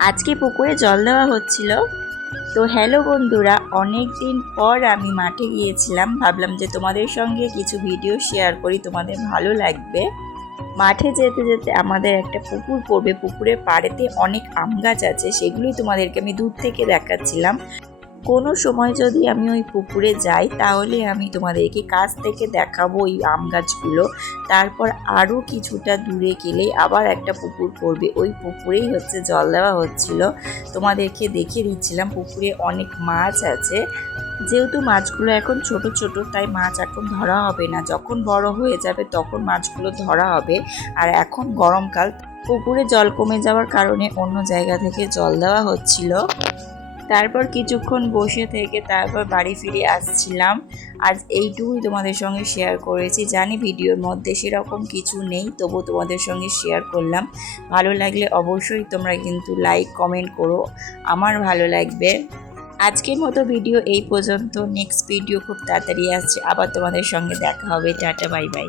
আজকে পুকুরে জল দেওয়া হচ্ছিল। তো হ্যালো বন্ধুরা, অনেক দিন পর আমি মাঠে গিয়েছিলাম। ভাবলাম যে তোমাদের সঙ্গে কিছু ভিডিও শেয়ার করি, তোমাদের ভালো লাগবে। মাঠে যেতে যেতে আমাদের একটা পুকুর পড়বে, পুকুরের পাড়েতে অনেক আম গাছ আছে, সেগুলোই তোমাদেরকে আমি দূর থেকে দেখাচ্ছিলাম। কোনো সময় যদি আমি ওই পুকুরে যাই তাহলে আমি তোমাদেরকে কাছ থেকে দেখাবো ওই আম গাছগুলো। তারপর আরও কিছুটা দূরে গেলেই আবার একটা পুকুর পড়বে, ওই পুকুরেই হচ্ছে জল দেওয়া হচ্ছিল। তোমাদেরকে দেখিয়ে দিচ্ছিলাম পুকুরে অনেক মাছ আছে। যেহেতু মাছগুলো এখন ছোট ছোট, তাই মাছ এখন ধরা হবে না, যখন বড় হয়ে যাবে তখন মাছগুলো ধরা হবে। আর এখন গরমকাল, পুকুরে জল কমে যাওয়ার কারণে অন্য জায়গা থেকে জল দেওয়া হচ্ছিল। তারপর কিছুক্ষণ বসে থেকে তারপর বাড়ি ফিরে আসছিলাম। আজ এইটুকুই তোমাদের সঙ্গে শেয়ার করেছি। জানি ভিডিওর মধ্যে সেরকম কিছু নেই, তবু তোমাদের সঙ্গে শেয়ার করলাম। ভালো লাগলে অবশ্যই তোমরা কিন্তু লাইক কমেন্ট করো, আমার ভালো লাগবে। আজকের মতো ভিডিও এই পর্যন্ত। নেক্সট ভিডিও খুব তাড়াতাড়ি আসছে, আবার তোমাদের সঙ্গে দেখা হবে। Tata, bye bye.